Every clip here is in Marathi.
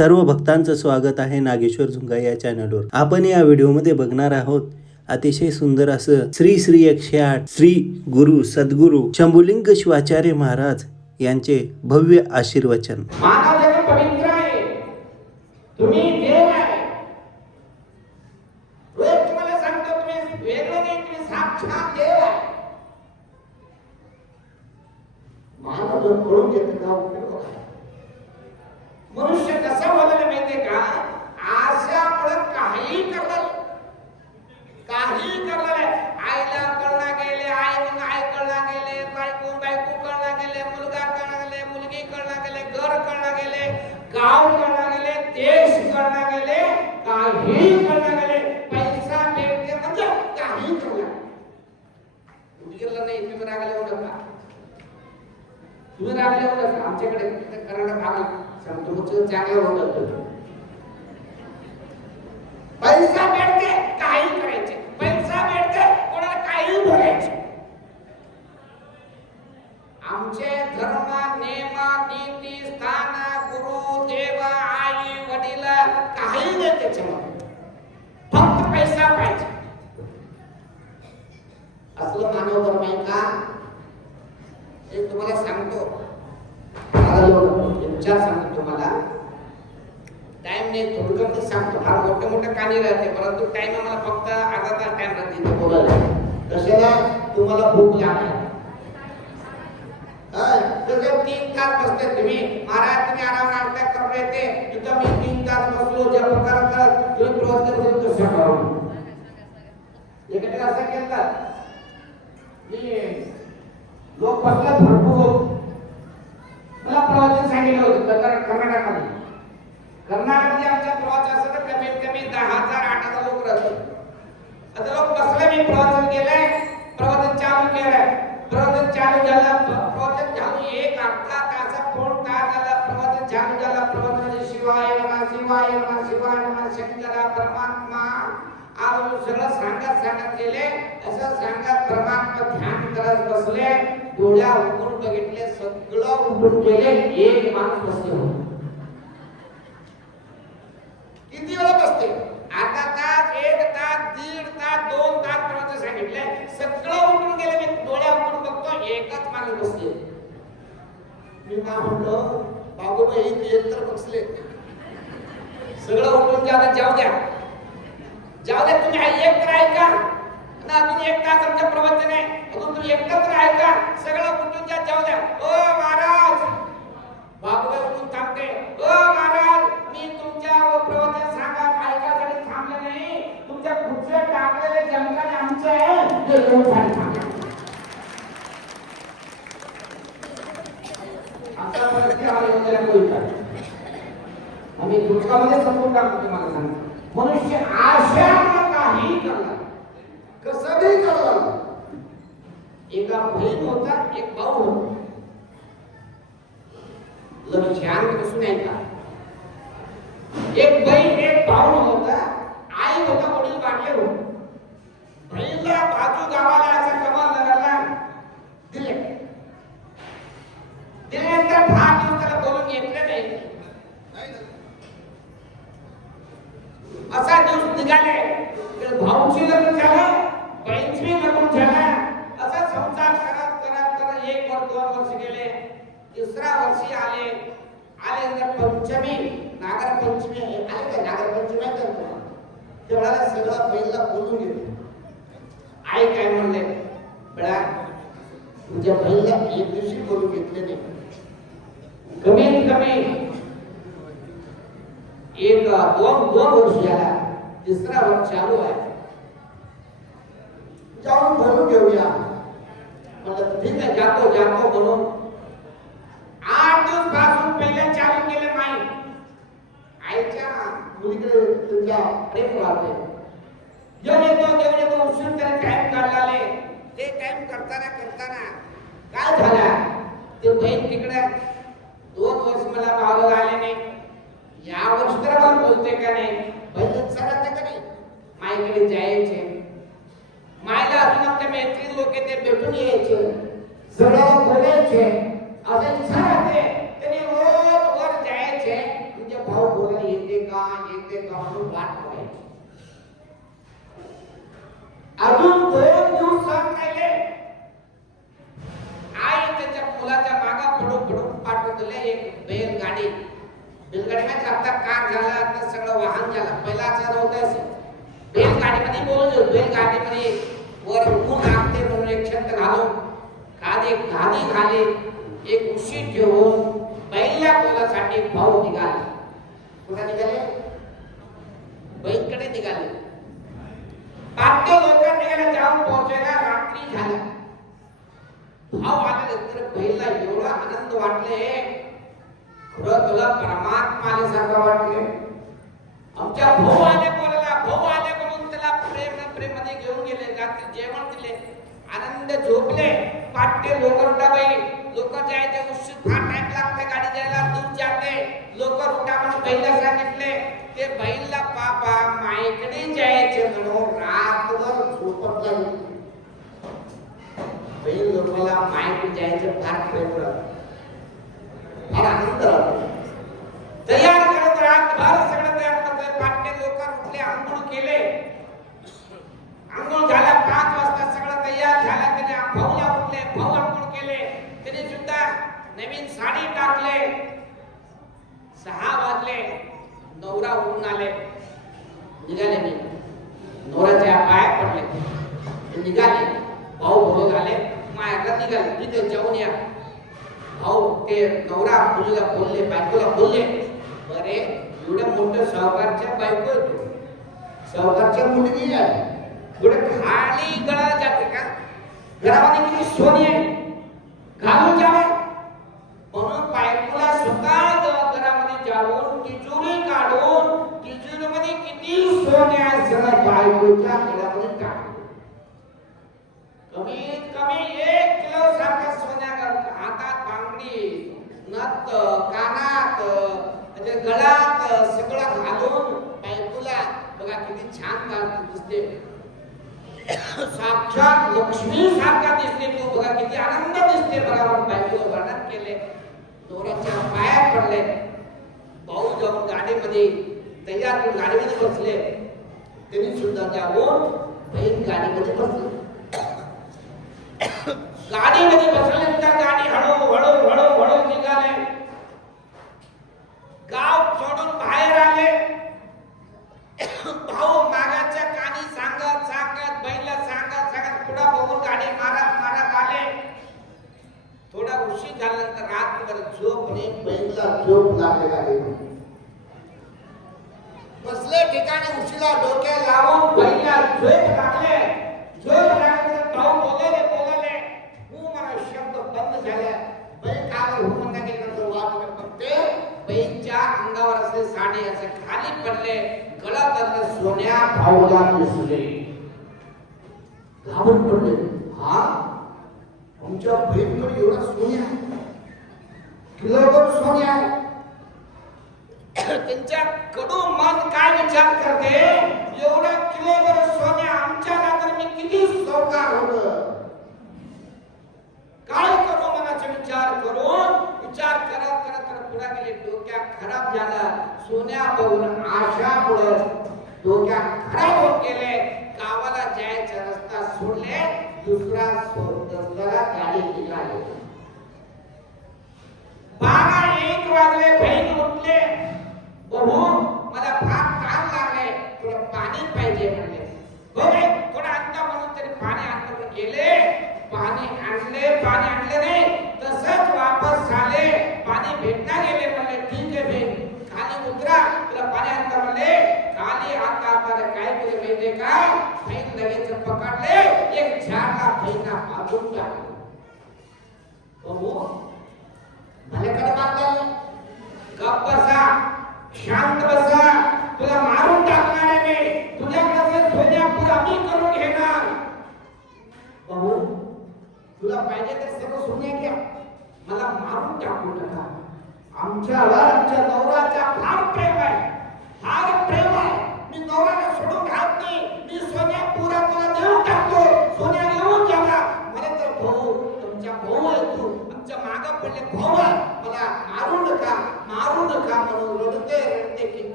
सर्व भक्तांचं स्वागत आहे नागेश्वर झुंगा या चॅनलवर आपण या व्हिडिओमध्ये बघणार आहोत अतिशय सुंदर असं श्री श्री एकशे आठ श्री गुरु सद्गुरु शंभुलिंग शिवाचार्य महाराज यांचे भव्य आशीर्वचन. तुम्ही आमच्याकडे इथे कर्नाटक भागात सांगतो तुमचं चांगलं होतं पैसा भेटते काही करायचे पैसा भेटते कोणाला काही बोलायचे आमचे धर्म नेम नीती स्थान गुरु देव आई वडील काही नाही त्याच्यामध्ये फक्त पैसा पाहिजे असलं मानव धर्म आहे का हे तुम्हाला सांगतो मला एवढं एक चार सांगतो तुम्हाला टाइम नाही थोडक्यात सांगतो फार मोठे मोठे राहते परंतु टाइम आम्हाला फक्त अर्धा तास टाइम राहते. इथे बोलायला. कशाला तुम्हाला भूक लागली. तीन तास बसते तुम्ही महाराज तुम्ही आराम नाश्ता करून येते. तिथं मी तीन तास बसलो जप करत करत तुम्ही प्रवास करत होते कसं करून एखाद्या असं केलं. मी लोक बसले भरपूर. मला प्रवचन सांगितलं होतं कर्नाटक कर्नाटकामध्ये. कर्नाटकमध्ये आमच्या प्रवचन तर कमीत कमी दहा हजार आठ हजार लोक राहतात. आता लोक बसले मी प्रवचन केलंय प्रवचन चालू केलंय. प्रवचन चालू झालं प्रवचन चालू एक अर्धा तासा फोन तास झाला प्रवचन चालू झाला. प्रवचन शिवाय नमः शिवाय नमः शिवाय नमः शंकरा परमात्मा आज सगळं सांगत सांगत गेले. असं सांगत परमात्मा ध्यान करत बसले. डोळ्या उघडून बघितले सगळं उघडून गेले एक माणूस बसले होते असते. अर्धा तास एक तास दीड तास दोन तास पर्यंत सांगितलंय. सगळं उठून गेलं मी डोळ्या उठून बघतो एकच माणूस बसले. मी काय म्हणलो बाबूबाई एक तर बसले सगळं उठून द्या जाऊ द्या. जाऊ द्या तुम्ही हा एक तर ऐका. ना अजून एक तास आमच्या प्रवचन आहे अजून तुम्ही एकत्र ऐका. सगळं उठून द्या जाऊ द्या. ओ महाराज! बाबूबाई थांबते. ओ महाराज मी तुमच्या प्रवचन सांगा ऐकासाठी थांबले नाही. तुमच्या खुर्चीवर टाकलेले जमकाने आमचे आहे. ते घेऊन वगैरे आम्ही दुःखामध्ये टाकतो तुम्हाला सांगतो. तुझ्या बहिणीला एक दिवशी बोलून घेतले नाही। कमीत कमी एक दोन दोन वर्ष झाला तिसरा वर्ष चालू आहे जाऊन बोलून घेऊया म्हणलं ठीक आहे जातो जातो म्हणून आठ दिवस पासून पहिले चालू केले माई। आईच्या मुलीकडे तुमच्या प्रेम राहते जेवण येतो जेवण येतो उशीर त्याने टाइम काढलाले हे टाइम करताना करताना काय झालं? ते बहीण तिकडे दोन वर्ष मला मावळ आले नाही. या वर्ष तर आपण बोलते का नाही? बहीण सरत का नाही माईकडे जायचे. मायला अजून आपल्या मैत्रीण लोक ते भेटून यायचे. सगळं बोलायचे. असं इच्छा राहते त्यांनी रोज वर जायचे. तुझे भाऊ बोलायचे का? येते का? म्हणून वाट बघायची अजून दोन पडून एक बैलगाडी. बैलगाडी म्हणजे आता कार झाला आता सगळं वाहन झालं. पहिला असं नव्हतं असं. बैलगाडीमध्ये बोलून बैलगाडीमध्ये वर ऊन लागते म्हणून एक छत घालून खाली गादी घाले एक उशी ठेवून पहिल्या मुलासाठी भाऊ निघाले. कुठे निघाले? बैलकडे निघाले. पाचशे लोक निघाले जाऊन पोहोचायला रात्री झाला. भाव आल्यानंतर पहिला तुला आनंद वाटले. खरं तुला परमात्मा आल्यासारखं वाटले. आमच्या भाऊ आले बोलायला भाऊ आले म्हणून त्याला प्रेम प्रेमाने घेऊन गेले. रात्री जेवण दिले. आनंद झोपले. पाट्टे लोक बाई लोक जायचे उशीर फार टाइम लागते गाडी जायला दूर जाते. लोक उठा म्हणून बैला सांगितले. ते बैलला पापा मायकडे जायचे म्हणून रातभर झोपत नाही बैल लोकांना माईकडे द्यायचं फार प्रेम राहतं. फार आनंद राहतो. तयार करत रातभर सगळं तयार करतोय पाट्टे लोक उठले आंघोळ केले आंघोळ झाला पाच वाजता सगळं तयार झालं त्याने भाऊला उठले भाऊ आंघोळ केले त्याने सुद्धा नवीन साडी टाकले सहा वाजले नवरा उठून आले निघाले मी नवऱ्याच्या पाय पडले ते निघाले भाऊ भाऊ आले मायाला निघाले तिथे जाऊन या भाऊ ते नवरा बोलले बायकोला बोलले बरे एवढ्या मोठ्या सावकारच्या बायको आहे सावकारच्या मुलगी आहे. एवढं खाली गळा जाते का? घरामध्ये किती सोनी आहे? घालून जावे. म्हणून बायकोला सुद्धा ग- घरामध्ये जाऊन तिजोरी काढून तिजोरीमध्ये किती सोने आहे सगळं बायकोच्या घरामध्ये टाकून. कमीत कमी एक किलो सारखा सोन्या घाल- हातात बांगडी नथ कानात म्हणजे गळ्यात सगळं घालून बायकोला बघा किती छान दिसते. साक्षात लक्ष्मी सारखा दिसते तो बघा किती आनंद दिसते बघा बायको वर्णन केले. दोऱ्याच्या पाया पडले. भाऊ जाऊन गाडीमध्ये तयार करून गाडीमध्ये बसले. त्यांनी सुद्धा जाऊन बहीण गाडीमध्ये बसले. गाडीमध्ये बसल्यानंतर गाडी हळू हळू हळू Cal त्याचे खाली पडले गळा गळ्यात सोन्या भाऊला दिसले. घाबरून पडले. हा? आमच्या बहीणकडे एवढा सोन्या किलोभर सोन्या त्यांच्या कडू मन काय विचार करते? एवढा किलोभर सोन्या आमच्या नातर मी किती सौकार होत? काय करू मनाचे विचार करून उपचार करत करत करत पुढे गेले. डोक्या खराब झाला. सोन्या बघून आशामुळे डोक्या खराब होऊन गेले. गावाला जायचा रस्ता सोडले. दुसरा सोड गाडी निघाली. बारा एक वाजले. बहीण उठले. बहू मला फार काम लागले तुला पाणी पाहिजे म्हणले. बघ थोडा अंता म्हणून तरी पाणी आणतो गेले पाणी आणले पाणी आणले नाही तसंच वापस आले पाणी भेटता गेले म्हणले ठीक आहे बहीण खाली उतरा तुला पाणी आणता म्हणले खाली आता आता काय काय? माहितीये का लगेच पकडले एक झाडला बहीणा मारून टाकले. बहू हो, हो. भलेकडे मागले गप बसा शांत बसा. तुला मारून टाकणार आहे मी. तुझ्याकडे सोन्या पुरा मी करून घेणार. बघू तुला पाहिजे तर सर्व सोन्या घ्या. मला मारून टाकू नका. आमच्यावर आमच्या नवऱ्याचा फार प्रेम आहे. फार प्रेम आहे. मी नवऱ्याला सोडून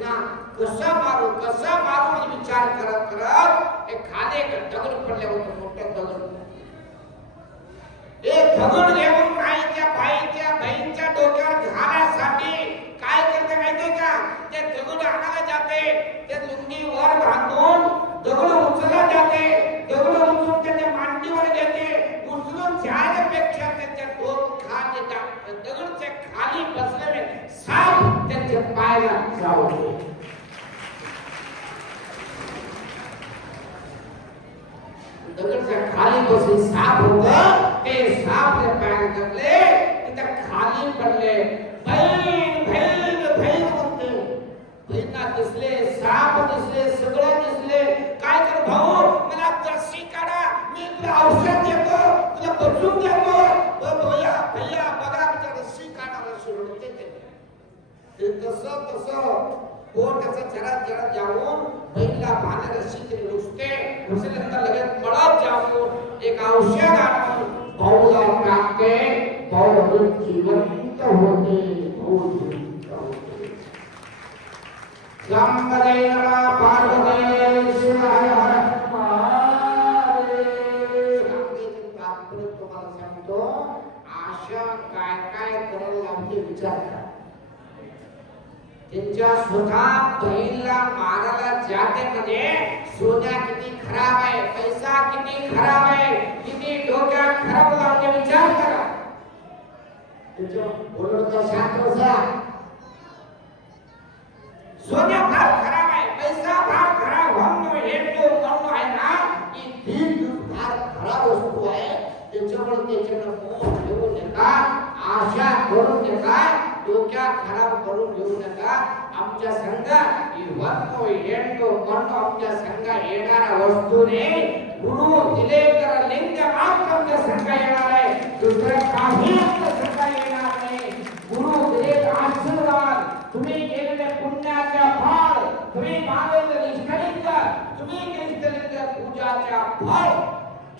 ना कसं मारू कसं मारू म्हणजे विचार करत करत हे खाली एक दगड पडले होते मोठे दगड. हे दगड घेऊन आईच्या बाईच्या बहीणच्या डोक्यावर घालासाठी काय करते माहितीये का? ते दगड आणायला जाते ते लुंगी वर बांधून दगडच्या खाली बसून साप होत ते साप त्या पायाला जगले तिथं खाली पडले भैन भैन भैन म्हणते भैना दिसले साप दिसले सगळं दिसले काय कर भाऊ? मला जर्सी काढा मी तुला औषध देतो तुला बचून देतो। ओ भैया भैया बघा आमच्या रस्सी काढा रस्सी म्हणते ते. ते तसं तसं पोटाचं जरा जरा जाऊन पहिला पाण्या रस्सी नुसते घुसल्यानंतर लगेच पळत जाऊन एक औषध आणून भाऊला टाकते. भाऊ जिवंत होते भाऊ शंभरे नमः पार्वते शिवाय तुम्हाला सांगतो आशा काय काय करायला विचार त्यांच्या स्वतः बहिणीला मारायला जाते म्हणजे सोन्या किती खराब आहे पैसा किती खराब आहे किती डोक्यात खराब लावते विचार करा। त्याच्या बोलत शांत बसा सोन्या फार खराब आहे पैसा फार खराब म्हणून हे जो म्हणून आहे ना, की ही फार खराब वस्तू आहे त्याच्यामुळे त्याच्याकडे मोह ठेवू नका आशा करू नका डोक्यात खराब करून घेऊ नका. आमच्या संघ ही वस्तू येतो म्हणून आमच्या संघ येणाऱ्या वस्तूने गुरु दिले तर लिंग मात्र आमच्या संघ येणार आहे. दुसरं काही आमच्या संघ येणार नाही. गुरु दिले आशीर्वाद. तुम्ही केलेल्या पुण्याच्या फळ तुम्ही मागवलेले इष्टलिंग तुम्ही केलेलं पूजाच्या फळ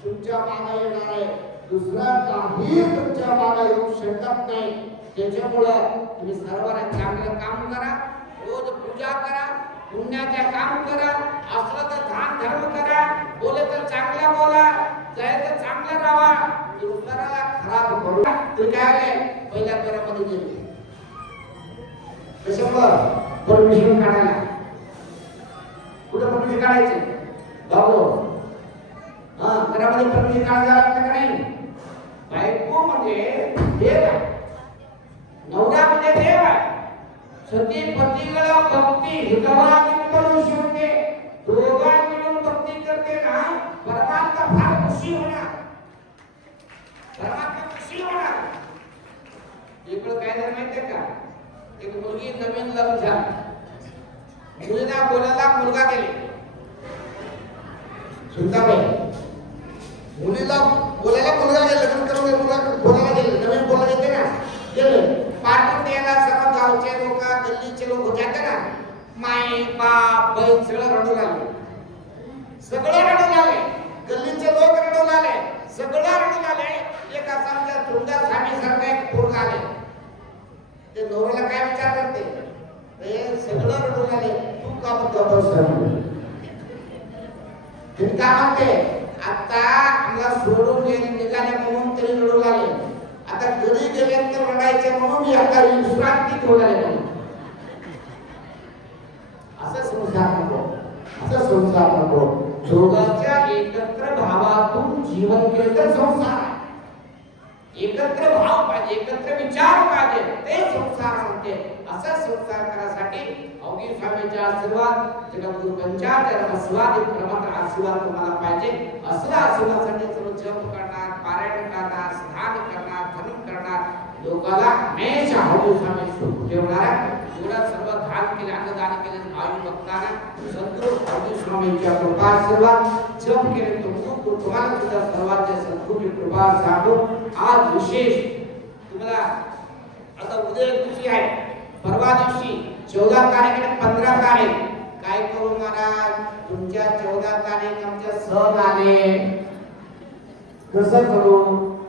तुमच्या मागे येणार आहे. दुसरं काही तुमच्या मागे येऊ शकत नाही. त्याच्यामुळं तुम्ही सर्वांना चांगलं काम करा रोज पूजा करा पुण्याचे काम करा असलं तर धान धर्म करा बोले तर चांगलं बोला जाय तर चांगलं राहा म्हणजे दुसऱ्याला खराब करू नका. ते काय आले पहिल्या घरामध्ये गेले त्याच्यामुळं परमिशन काढायला. कुठं परमिशन काढायचे? बाबू. हा घरामध्ये परमिशन काढायला लागतं का नाही? बायको म्हणजे हे आहे नवरा म्हणजे देव आहे सती पतीला भक्ती हितवादी करू शकते दोघा मिळून भक्ती करते ना परमात्मा फार खुशी होणार परमात्मा खुशी होणार इकडं काय झालं माहितीये का एक मुलगी नवीन लग्न झाली मुलीला बोलायला मुलगा गेले सुनताबाई मुलीला बोलायला मुलगा गेला लग्न करून मुलगा बोलायला गेले नवीन बोलायला येते ना गेले पाठवून द्यायला सर्व गावचे लोक गल्लीचे लोक होते ना माई बाप बहीण सगळं रडू लागले सगळे रडू लागले. गल्लीचे लोक रडू लागले. सगळं रडू लागले. एका असा आमच्या तोंडा स्वामी सारखा एक पोरगा आले. ते नवऱ्याला काय विचार करते? रे सगळं रडू लागले. तू का म्हणतो तुम्ही काय म्हणते आता आम्हाला सोडून गेले निघाले म्हणून तरी रडू लागले. आता घरी गेल्यानंतर रडायचे म्हणून मी आता विश्रांती घेऊन आले म्हणून असं संसार नको. असं संसार नको. दोघांच्या एकत्र भावातून जीवन केलं संसार आहे. एकत्र भाव पाहिजे एकत्र विचार पाहिजे ते संसार म्हणते असा संसार करासाठी अवघी स्वामीचे आशीर्वाद जगद्गुरु पंचाचार्य आशीर्वाद एक क्रमांक आशीर्वाद तुम्हाला पाहिजे असला आशीर्वादासाठी सर्व जप करणार पारायण करणार स्नान करणार धन करणार लोकाला हमेशा अवघी सुख ठेवणार एवढा सर्व दान केले अन्नदान केले आयु बघताना सद्गुरु अवघी स्वामींच्या कृपा आशीर्वाद जप केले तो खूप तुम्हाला सुद्धा सर्वांच्या सद्गुरूची कृपा सांगू आज विशेष तुम्हाला आता उद्या एक दिवशी आहे. परवा दिवशी चौदा तारीख आणि पंधरा तारीख. काय करू महाराज? तुमच्या चौदा तारीख आमच्या सण आले. कसं करू?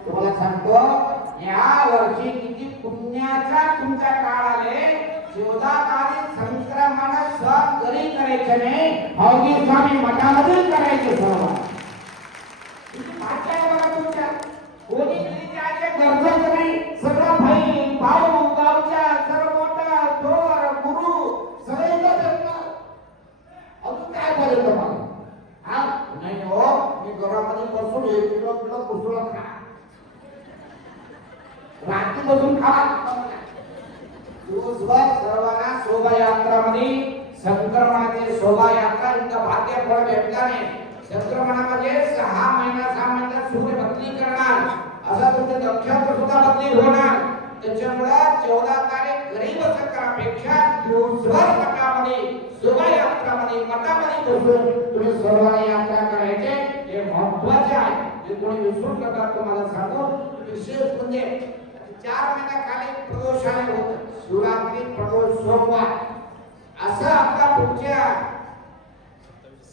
तुम्हाला सांगतो. ह्या वर्षी किती पुण्याचा तुमचा काळ आले? शोधाकाली संक्रमण सब कधी करायचे नाही. अवघी स्वामी मठामध्ये करायचे सर्व तुमच्या. कोणी रात्री बसून खा. दिवसभर सर्वांना शोभायात्रामध्ये संक्रमणाची शोभायात्रा इतकं भाग्य फळ भेटल्याने संक्रमणामध्ये सहा महिना सहा महिन्यात सूर्य बदली करणार. असा तुमच्या नक्षत्र सुद्धा बदली होणार. त्याच्यामुळे चौदा तारीख गरीब संक्रापेक्षा दिवसभर मठामध्ये शोभायात्रामध्ये मठामध्ये बसून तुम्ही सर्वांना यात्रा करायचे हे महत्त्वाचे आहे. जे कोणी विसरू नका तुम्हाला सांगू. विशेष म्हणजे चार महिन्याखाली प्रदोष आले होते. शिवरात्री प्रदोष सोमवार. असं आपला पुढच्या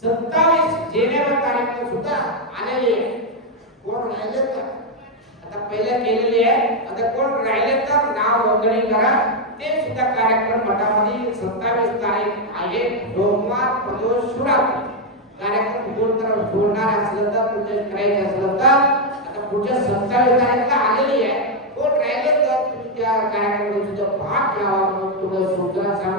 सत्तावीस जानेवारी तारीख सुद्धा आलेली आहे. कोण राहिले तर आता पहिले केलेली आहे. आता कोण राहिले तर नाव नोंदणी करा. ते सुद्धा कार्यक्रम मठामध्ये सत्तावीस तारीख आहे. सोमवार, प्रदोष शिवरात्री कार्यक्रम सोडणार असलं तर तुमचे करायचे असलं तर. आता पुढच्या सत्तावीस तारीखला आलेली maka untuk surga sanggup